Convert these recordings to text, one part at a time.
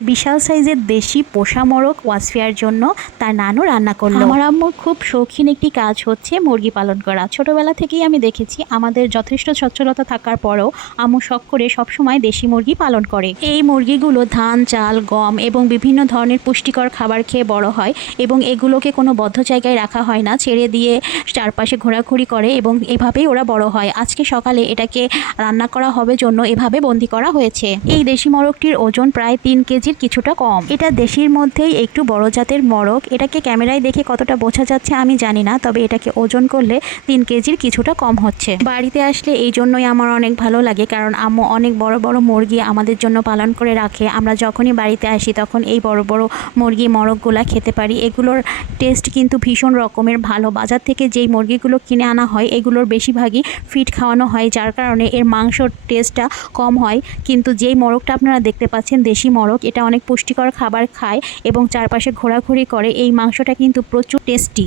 বিশাল সাইজের দেশি পোষা মোরগ ওয়াসফিয়ার জন্য তার নানু রান্না করল। আমার আম্মুর খুব শৌখিন একটি কাজ হচ্ছে মুরগি পালন করা। ছোটবেলা থেকেই আমি দেখেছি আমাদের যথেষ্ট সচ্ছলতা থাকার পরেও আম্মু শখ করে সবসময় দেশি মুরগি পালন করে। এই মুরগিগুলো ধান চাল গম এবং বিভিন্ন ধরনের পুষ্টিকর খাবার খেয়ে বড় হয় এবং এগুলোকে কোনো বদ্ধ জায়গায় রাখা হয় না ছেড়ে দিয়ে চারপাশে ঘোরাঘুরি করে এবং এভাবেই ওরা বড় হয়। আজকে সকালে এটাকে রান্না করা হবে জন্য এভাবে বন্দি করা হয়েছে। এই দেশি মোরগটির ওজন প্রায় তিন কেজির কিছুটা কম। এটা দেশির মধ্যেই একটু বড় জাতের মোরগ এটাকে ক্যামেরায় দেখে কতটা বোঝা যাচ্ছে আমি জানি না, তবে এটাকে ওজন করলে তিন কেজির কিছুটা কম হচ্ছে। বাড়িতে আসলে এই জন্যই আমার অনেক ভালো লাগে, কারণ আম্মু অনেক বড় বড় মুরগি আমাদের জন্য পালন করে রাখে। আমরা যখনই বাড়িতে আসি তখন এই বড় বড় মুরগি মরগগুলা খেতে পারি। এগুলোর টেস্ট কিন্তু ভীষণ রকমের ভালো। বাজার থেকে যেই মুরগিগুলো কিনে আনা হয়, এগুলোর বেশিরভাগই ফিট খাওয়ানো হয়, যার কারণে এর মাংসর টেস্টটা কম হয়। কিন্তু যেই মোরগটা আপনারা দেখতে পাচ্ছেন, দেশি মোরগ এটা অনেক পুষ্টিকর খাবার খায় এবং চারপাশে ঘোরাঘুরি করে। এই মাংসটা কিন্তু প্রচুর টেস্টি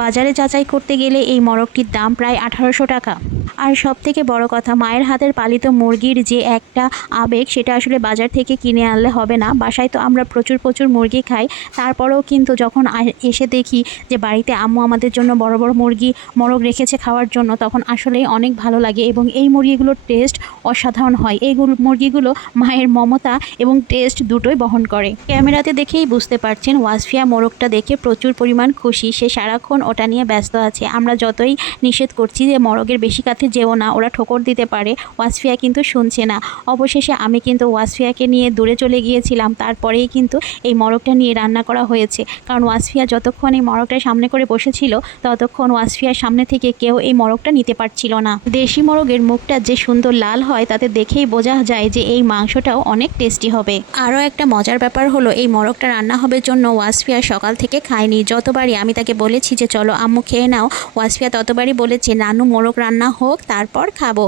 বাজারে যাচাই করতে গেলে এই মরকটির দাম প্রায় আঠারোশো টাকা। আর সব থেকে বড় কথা, মায়ের হাতের পালিত মুরগির যে একটা আবেগ, সেটা আসলে বাজার থেকে কিনে আনলে হবে না। বাসায় তো আমরা প্রচুর প্রচুর মুরগি খাই। তারপরেও কিন্তু যখন এসে দেখি যে বাড়িতে আম্মু আমাদের জন্য বড় বড় মুরগি মোরগ রেখেছে খাওয়ার জন্য, তখন আসলেই অনেক ভালো লাগে। এবং এই মুরগিগুলোর টেস্ট অসাধারণ হয়। এইগুলো মুরগিগুলো মায়ের মমতা এবং টেস্ট দুটোই বহন করে। ক্যামেরাতে দেখেই বুঝতে পারছেন, ওয়াসফিয়া মোরগটা দেখে প্রচুর পরিমাণ খুশি। সে সারাক্ষণ ওটা নিয়ে ব্যস্ত আছে। আমরা যতই নিষেধ করছি যে, মরগের বেশি কাছে যেও না, ওরা ঠোকর দিতে পারে, ওয়াসফিয়া কিন্তু শুনছে না। অবশেষে আমি কিন্তু ওয়াসফিয়াকে নিয়ে দূরে চলে গিয়েছিলাম, তারপরেই কিন্তু এই মোরগটা নিয়ে রান্না করা হয়েছে। কারণ ওয়াসফিয়া যতক্ষণ এই মোরগটা সামনে করে বসেছিল, ততক্ষণ ওয়াসফিয়ার সামনে থেকে কেউ এই মোরগটা নিতে পারছিল না। দেশি মোরগের মুখটা যে সুন্দর লাল হয়, তাতে দেখেই বোঝা যায় যে এই মাংসটাও অনেক টেস্টি হবে। আরও একটা মজার ব্যাপার হলো, এই মোরগটা রান্না হবে জন্য ওয়াসফিয়া সকাল থেকে খায়নি। যতবারই আমি তাকে বলেছি যে, চলো আম্মু খেয়ে নাও, ওয়াসফিয়া ততবারই বলেছে, নানু, মোরগ রান্না হোক, তারপর খাব।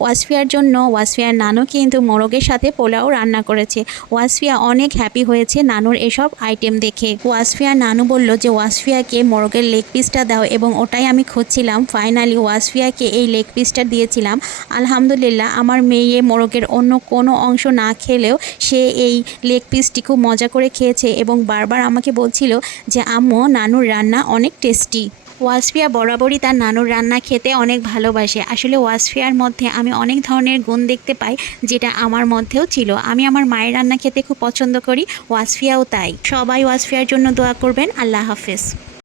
ওয়াসফিয়ার জন্য, ওয়াসফিয়ার নানু কিন্তু মোরগের সাথে পোলাও রান্না করেছে। ওয়াসফিয়া অনেক হ্যাপি হয়েছে নানুর এসব আইটেম দেখে। ওয়াসফিয়ার নানু বলল যে, ওয়াসফিয়াকে মোরগের লেগ পিসটা দাও এবং ওটাই আমি খুঁজছিলাম। ফাইনালি ওয়াসফিয়াকে এই লেগ পিসটা দিয়েছিলাম। আলহামদুলিল্লাহ, আমার মেয়ে মোরগের অন্য কোনো অংশ না খেলেও সে এই লেগ পিসটি খুব মজা করে খেয়েছে এবং বারবার আমাকে বলছিল যে, আম্মু, নানুর রান্না অনেক টেস্টি ওয়াসফিয়া বরাবরই তার নানুর রান্না খেতে অনেক ভালোবাসে। আসলে ওয়াসফিয়ার মধ্যে আমি অনেক ধরনের গুণ দেখতে পাই, যেটা আমার মধ্যেও ছিল। আমি আমার মায়ের রান্না খেতে খুব পছন্দ করি, ওয়াসফিয়াও তাই। সবাই ওয়াসফিয়ার জন্য দোয়া করবেন। আল্লাহ হাফেজ।